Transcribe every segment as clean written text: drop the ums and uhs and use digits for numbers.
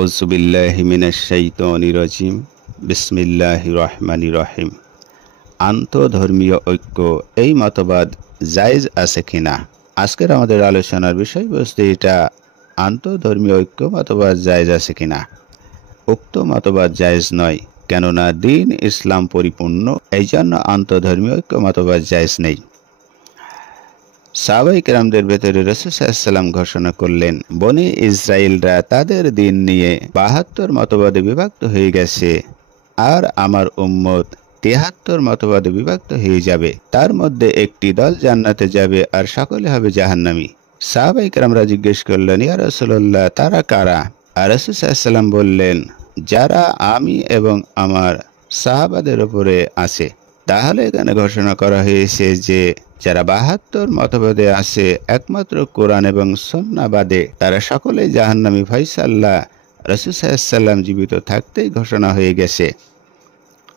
আউযুবিল্লাহি মিনাশ শাইতানির রাজিম। বিসমিল্লাহির রহমানির রহিম। আন্তঃধর্মীয় ঐক্য এই মতবাদ জায়েজ আছে কিনা? আজকের আমাদের আলোচনার বিষয়বস্তু এটা, আন্তঃধর্মীয় ঐক্য মতবাদ জায়েজ আছে কিনা। উক্ত মতবাদ জায়েজ নয়, কেননা দ্বীন ইসলাম পরিপূর্ণ, এই জন্য আন্তঃধর্মীয় ঐক্য মতবাদ জায়েজ নেই। সাহাবায়ে কেরামদের ভেতরে রাসূল সাল্লাল্লাহু আলাইহি ওয়াসাল্লাম ঘোষণা করলেন, বনী ইসরাইলরা তাদের দ্বীন নিয়ে ৭২ মতবাদে বিভক্ত হয়ে গেছে, আর আমার উম্মত ৭৩ মতবাদে বিভক্ত হয়ে যাবে। তার মধ্যে একটি দল জান্নাতে যাবে আর সকলে হবে জাহান্নামী। সাহাবায়ে কেরামরা জিজ্ঞেস করলেন, ইয়া রাসূলুল্লাহ, তারা কারা? আর রাসূল সাল্লাল্লাহু আলাইহি ওয়াসাল্লাম বললেন, যারা আমি এবং আমার সাহাবাদের উপরে আছে। তাহলে এখানে ঘোষণা করা হয়েছে যে যারা ৭২ মতবাদে আছে, একমাত্র কোরআন এবং সুন্নাহ বাদে, তারা সকলেই জাহান্নামী ফয়সালা রাসূল সাল্লাল্লাহু আলাইহি ওয়াসাল্লাম জীবিত থাকতেই ঘোষণা হয়ে গেছে।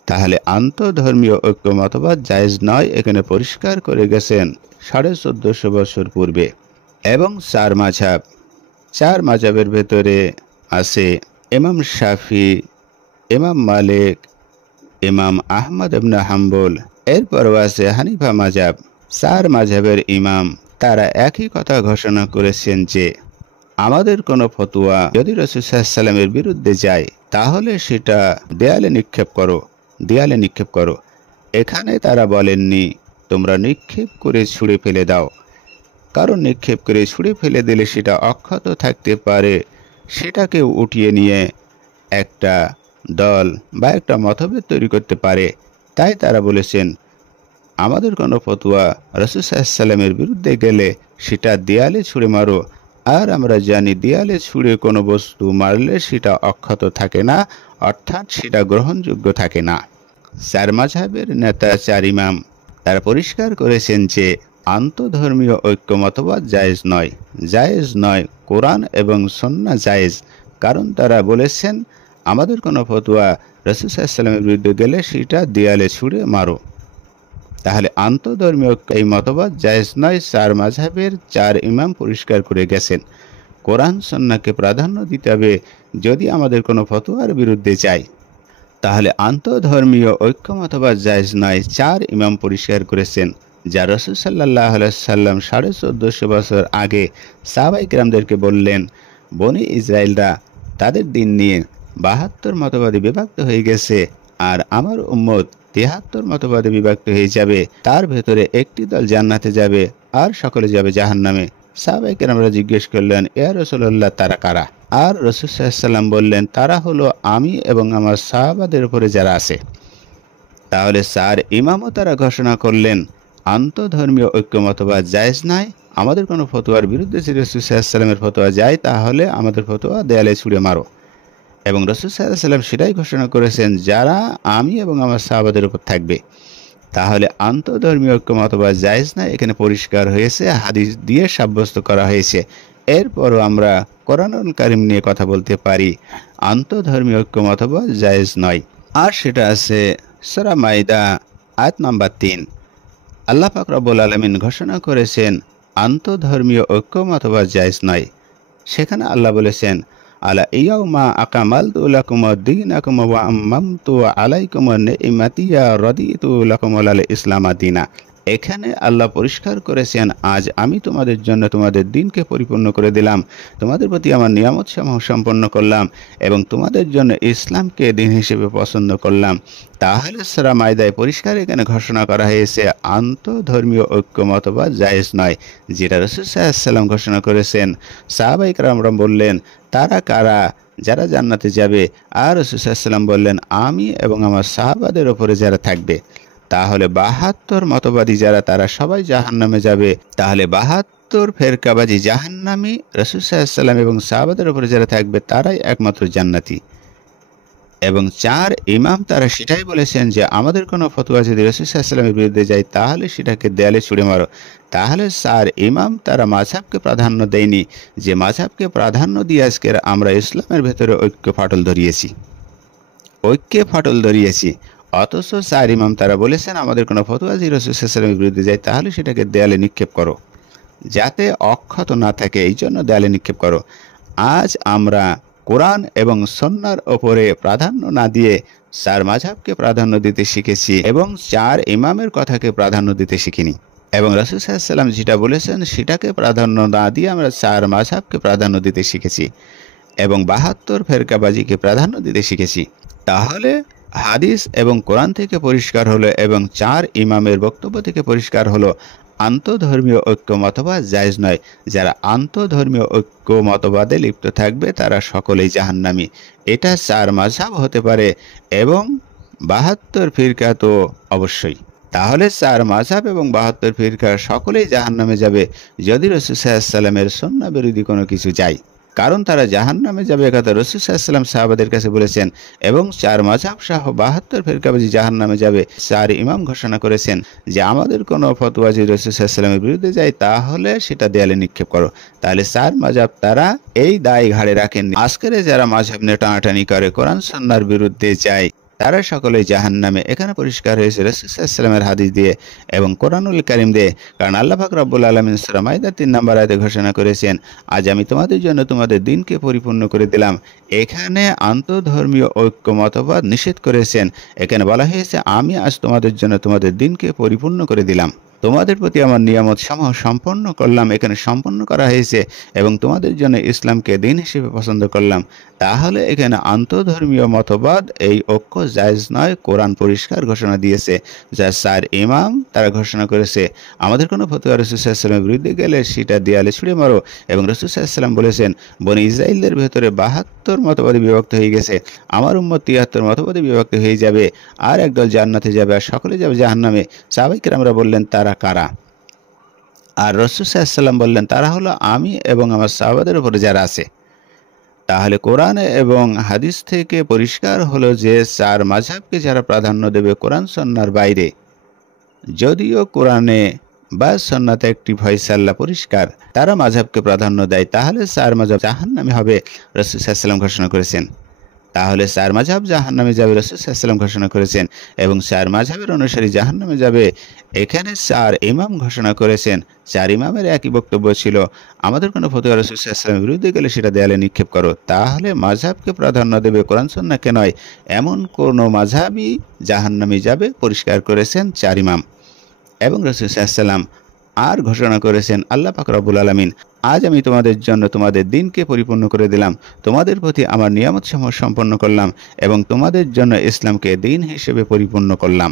তাহলে আন্তঃধর্মীয় ঐক্য মতবাদ জায়েজ নয়, এখানে পরিষ্কার করে গেছেন ১৪৫০ বছর পূর্বে। এবং চার মাযহাবের ভেতরে আছে ইমাম শাফি, ইমাম মালিক, ইমাম আহমদ ইবনে হাম্বল, এরপরও আছে হানিফা মাযহাব। ৪ মাযহাবের ইমাম তারা একই কথা ঘোষণা করেছেন যে আমাদের কোনো ফতোয়া যদি রাসূল সাল্লাল্লাহু আলাইহি ওয়াসাল্লামের বিরুদ্ধে যায়, তাহলে সেটা দেয়ালে নিক্ষেপ করো। এখানে তারা বলেননি তোমরা নিক্ষেপ করে ছুঁড়ে ফেলে দাও, কারণ নিক্ষেপ করে ছুঁড়ে ফেলে দিলে সেটা অক্ষত থাকতে পারে, সেটাকে উঠিয়ে নিয়ে একটা দল বা একটা মতভেদ তৈরি করতে পারে। তাই তারা বলেছেন আমাদের কোনো ফতোয়া রাসূল সাল্লাল্লাহু আলাইহি ওয়াসাল্লামের বিরুদ্ধে গেলে সেটা দেয়ালে ছুঁড়ে মারো। আর আমরা জানি দেয়ালে ছুঁড়ে কোনো বস্তু মারলে সেটা অক্ষত থাকে না, অর্থাৎ সেটা গ্রহণযোগ্য থাকে না। ৪ মাযহাবের নেতা ৪ ইমাম তারা পরিষ্কার করেছেন যে আন্তঃধর্মীয় ঐক্য মতবাদ জায়েজ নয়, কোরআন এবং সুন্নাহ জায়েজ। কারণ তারা বলেছেন আমাদের কোনো ফতোয়া রাসূল সাল্লাল্লাহু আলাইহি ওয়াসাল্লামের বিরুদ্ধে গেলে সেটা দেয়ালে ছুঁড়ে মারো। তাহলে আন্তঃধর্মীয় এই মতবাদ জায়েজ নয়। ৪ মাযহাবের ৪ ইমাম পরিষ্কার করে গেছেন কোরআন সুন্নাহকে প্রাধান্য দিতে হবে যদি আমাদের কোনো ফতোয়ার বিরুদ্ধে যায়। তাহলে আন্তঃধর্মীয় ঐক্য মতবাদ জায়েজ নয়, ৪ ইমাম পরিষ্কার করেছেন, যা রাসূল সাল্লাল্লাহু আলাইহি ওয়াসাল্লাম ১৪৫০ বছর আগে সাহাবায়ে কেরামদেরকে বললেন, বনী ইসরাইলরা তাদের দ্বীন নিয়ে ৭২ মতবাদে বিভক্ত হয়ে গেছে, আর আমার উম্মত ৭৩ মতবাদে বিভক্ত হয়ে যাবে। তার ভেতরে একটি দল জান্নাতে যাবে আর সকলে যাবে জাহান্নামে। সাহাবায়ে কেরামরা জিজ্ঞেস করলেন, ইয়া রাসূলুল্লাহ, তারা কারা? আর রাসূল সাল্লাল্লাহু আলাইহি ওয়াসাল্লাম বললেন, তারা হলো আমি এবং আমার সাহাবাদের উপরে যারা আছে। তাহলে ৪ ইমামও তারা ঘোষণা করলেন আন্তঃধর্মীয় ঐক্য মতবাদ জায়েজ নাই। আমাদের কোনো ফতোয়ার বিরুদ্ধে যদি রাসূল সাল্লাল্লাহু আলাইহি ওয়াসাল্লামের ফতোয়া যায়, তাহলে আমাদের ফতোয়া দেয়ালে ছুঁড়ে মারো। এবং রাসূল সাল্লাল্লাহু আলাইহি ওয়াসাল্লাম সেটাই ঘোষণা করেছেন, যারা আমি এবং আমার সাহাবাদের উপর থাকবে। তাহলে আন্তঃধর্মীয় ঐক্য মতবাদ জায়েজ না, এখানে পরিষ্কার হয়েছে, হাদিস দিয়ে সাব্যস্ত করা হয়েছে। এরপরও আমরা কোরআনুল কারীম নিয়ে কথা বলতে পারি, আন্তঃধর্মীয় ঐক্য মতবাদ জায়েজ নয়। আর সেটা আছে সূরা মাইদা আয়াত নাম্বার ৩। আল্লাহ পাক রব্বুল আলামিন ঘোষণা করেছেন আন্তঃধর্মীয় ঐক্য মতবাদ জায়েজ নয়। সেখানে আল্লাহ বলেছেন, আলা ইয়াউমা আকামালতু লাকুম দীনাকুম ওয়া আম্মামতু আলাইকুম নি'মাতি ওয়া রাদিতু লাকুমুল ইসলাম দীনা। এখানে আল্লাহ পরিষ্কার করেছেন, আজ আমি তোমাদের জন্য তোমাদের দ্বীনকে পরিপূর্ণ করে দিলাম, তোমাদের প্রতি আমার নিয়ামত সমূহ সম্পন্ন করলাম এবং তোমাদের জন্য ইসলামকে দ্বীন হিসেবে পছন্দ করলাম। তাহলে সূরা মাইদায় পরিষ্কার এখানে ঘোষণা করা হয়েছে আন্তঃধর্মীয় ঐক্য মতবাদ জায়েজ নয়, যেটা রাসূল সাল্লাল্লাহু আলাইহি ওয়াসাল্লাম ঘোষণা করেছেন। সাহাবায়ে কেরামরা বললেন, তারা কারা? যারা জান্নাতে যাবে। আর রাসূল সাল্লাল্লাহু আলাইহি ওয়াসাল্লাম বললেন, আমি এবং আমার সাহাবাদের উপরে যারা থাকবে। তাহলে ৭২ মতবাদী যারা, তারা সবাই জাহান্নামে যাবে। তাহলে ৭২ ফেরকাবাজি জাহান্নামী, রাসূল সাল্লাল্লাহু আলাইহি ওয়াসাল্লাম এবং সাহাবাদের উপরে যারা থাকবে তারাই একমাত্র জান্নাতি। এবং ৪ ইমাম তারা সেটাই বলেছেন যে আমাদের কোনো ফতোয়া যদি রাসূল সাল্লাল্লাহু আলাইহি ওয়াসাল্লামের বিরুদ্ধে যায়, তাহলে সেটাকে দেয়ালে ছুঁড়ে মারো। তাহলে ৪ ইমাম তারা মাযহাবকে প্রাধান্য দেয়নি, যে মাযহাবকে প্রাধান্য দিয়ে আজকের আমরা ইসলামের ভেতরে ঐক্যে ফাটল ধরিয়েছি। অথচ ৪ ইমাম তারা বলেছেন আমাদের কোনো ফতোয়া যদি রাসূল সাল্লাল্লাহু আলাইহি ওয়াসাল্লামের বিরুদ্ধে যায়, তাহলে সেটাকে দেয়ালে নিক্ষেপ করো, যাতে অক্ষত না থাকে, এই জন্য দেয়ালে নিক্ষেপ করো। আজ আমরা কোরআন এবং সুন্নাহর ওপরে প্রাধান্য না দিয়ে চার মাযহাবকে প্রাধান্য দিতে শিখেছি এবং চার ইমামের কথাকে প্রাধান্য দিতে শিখিনি। এবং রাসূল সাল্লাল্লাহু আলাইহি ওয়াসাল্লাম যেটা বলেছেন সেটাকে প্রাধান্য না দিয়ে আমরা চার মাযহাবকে প্রাধান্য দিতে শিখেছি এবং ৭২ ফেরকাবাজিকে প্রাধান্য দিতে শিখেছি। তাহলে হাদিস এবং কোরআন থেকে পরিষ্কার হলো এবং চার ইমামের বক্তব্য থেকে পরিষ্কার হলো আন্তঃধর্মীয় ঐক্য মতবাদ জায়েজ নয়। যারা আন্তঃধর্মীয় ঐক্য মতবাদে লিপ্ত থাকবে তারা সকলেই জাহান্নামী। এটা চার মাযহাব হতে পারে এবং ৭২ ফিরকা তো অবশ্যই। তাহলে চার মাযহাব এবং ৭২ ফিরকা সকলেই জাহান্নামে যাবে যদি রাসূল সাল্লাল্লাহু আলাইহি ওয়াসাল্লামের সুন্নাহ বিরোধী কোনো কিছু যায়। কারণ তারা জাহান্নামে যাবে একথা রাসূল সাল্লাল্লাহু আলাইহি ওয়াসাল্লাম সাহাবাদের কাছে বলেছেন এবং চার মাযহাব সহ ৭২ ফিরকাবাজি জাহান্নামে যাবে। চার ইমাম ঘোষণা করেছেন যে আমাদের কোনো ফতোয়া যদি রাসূল সাল্লাল্লাহু আলাইহি ওয়াসাল্লামের বিরুদ্ধে যায় তাহলে সেটা দেয়ালে নিক্ষেপ করো। তাহলে চার মাযহাব তারা এই দায় ঘাড়ে রাখেননি। আজকের যারা মাযহাব নিয়ে টানাটানি করে কোরআন সুন্নাহর বিরুদ্ধে যায় তারা সকলেই জাহান্নামে। এখানে পরিষ্কার হয়েছে রাসূল সাল্লাল্লাহু আলাইহি ওয়াসাল্লামের হাদিস দিয়ে এবং কোরআনুল কারীম দিয়ে। কারণ আল্লাহ পাক রব্বুল আলামিন সূরা মাইদার ৩ নম্বর আয়াতে ঘোষণা করেছেন, আজ আমি তোমাদের জন্য তোমাদের দিনকে পরিপূর্ণ করে দিলাম। এখানে আন্তঃধর্মীয় ঐক্য মতবাদ নিষেধ করেছেন। এখানে বলা হয়েছে আমি আজ তোমাদের জন্য তোমাদের দিনকে পরিপূর্ণ করে দিলাম, তোমাদের প্রতি আমার নিয়ামত সমূহ সম্পন্ন করলাম। এখানে সম্পন্ন করা হয়েছে এবং তোমাদের জন্য ইসলামকে দিন হিসেবে পছন্দ করলাম। তাহলে এখানে আন্তঃধর্মীয় মতবাদ এই ঐক্য জায়েজ নয়। কোরআন পরিষ্কার ঘোষণা দিয়েছে, যা চার ইমাম তারা ঘোষণা করেছে আমাদের কোনো ফতোয়া রাসূল সাল্লাল্লাহু আলাইহি ওয়াসাল্লামের বিরুদ্ধে গেলে সেটা দেয়ালে ছুঁড়ে মারো। এবং রাসূল সাল্লাল্লাহু আলাইহি ওয়াসাল্লাম বলেছেন বনী ইসরাঈলদের ভেতরে ৭২ মতবাদে বিভক্ত হয়ে গেছে, আমার উম্মত ৭৩ মতবাদে বিভক্ত হয়ে যাবে, আর একদল জান্নাতে যাবে আর সকলে যাবে জাহান্নামে। সাহাবায়ে কেরামরা বললেন তারা কারা? আর রাসূল সাল্লাল্লাহু আলাইহি ওয়াসাল্লাম বললেন তারা হলো আমি এবং আমার সাহাবাদের উপরে যারা আছে। তাহলে কোরআন এবং হাদিস থেকে পরিষ্কার হলো যে চার মাযহাবকে যারা প্রাধান্য দেবে কোরআন সুন্নাহর বাইরে, যদিও কোরআনে বা সুন্নাতে একটি ফয়সালা পরিষ্কার, তারা মাযহাবকে প্রাধান্য দেয়, তাহলে চার মাযহাব জাহান্নামী হবে রাসূল সাল্লাল্লাহু আলাইহি ওয়াসাল্লাম ঘোষণা করেছেন। তাহলে চার মাযহাব জাহান্নামে যাবে রাসূল সাল্লাল্লাহু আলাইহি ওয়াসাল্লাম ঘোষণা করেছেন এবং চার মাযহাবের অনুসারী জাহান্নামে যাবে। এখানে চার ইমাম ঘোষণা করেছেন। চার ইমামের একই বক্তব্য ছিল আমাদের কোনো ফতোয়া রাসূল সাল্লাল্লাহু আলাইহি ওয়াসাল্লামের বিরুদ্ধে গেলে সেটা দেয়ালে নিক্ষেপ করো। তাহলে মাযহাবকে প্রাধান্য দেবে কোরআন সুন্নাহকে নয়, এমন কোনো মাযহাবই জাহান্নামে যাবে পরিষ্কার করেছেন চার ইমাম। এবং রাসূল সাল্লাল্লাহু আলাইহি ওয়াসাল্লাম আর ঘোষণা করেছেন আল্লাহ পাক রব্বুল আলামিন আজ আমি তোমাদের জন্য তোমাদের দিনকে পরিপূর্ণ করে দিলাম, তোমাদের প্রতি আমার নিয়ামত সমূহ সম্পন্ন করলাম এবং তোমাদের জন্য ইসলামকে দিন হিসেবে পরিপূর্ণ করলাম।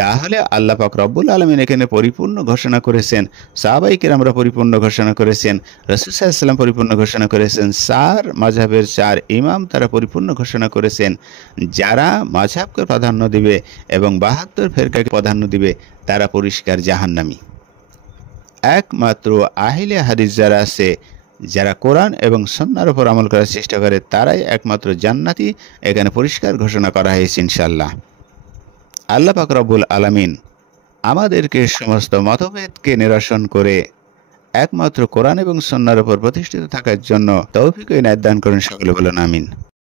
তাহলে আল্লাহ পাক রব্বুল আলামিন এখানে পরিপূর্ণ ঘোষণা করেছেন, সাহাবায়ে কেরামরা পরিপূর্ণ ঘোষণা করেছেন, রাসূল সাল্লাল্লাহু আলাইহি ওয়াসাল্লাম পরিপূর্ণ ঘোষণা করেছেন, চার মাযহাবের চার ইমাম তারা পরিপূর্ণ ঘোষণা করেছেন যারা মাযহাবকে প্রাধান্য দিবে এবং ৭২ ফেরকাকে প্রাধান্য দিবে তারা পরিষ্কার জাহান্নামী। একমাত্র আহলে হাদিস যারা আছে, যারা কোরআন এবং সুন্নাহর উপর আমল করার চেষ্টা করে, তারাই একমাত্র জান্নাতি। এখানে পরিষ্কার ঘোষণা করা হয়েছে ইনশাআল্লাহ। আল্লাহ পাক রব্বুল আলামিন আমাদেরকে সমস্ত মতভেদকে নিরসন করে একমাত্র কোরআন এবং সুন্নাহর উপর প্রতিষ্ঠিত থাকার জন্য তৌফিক ও ইনায়াত দান করেন। সকলে বলেন আমিন।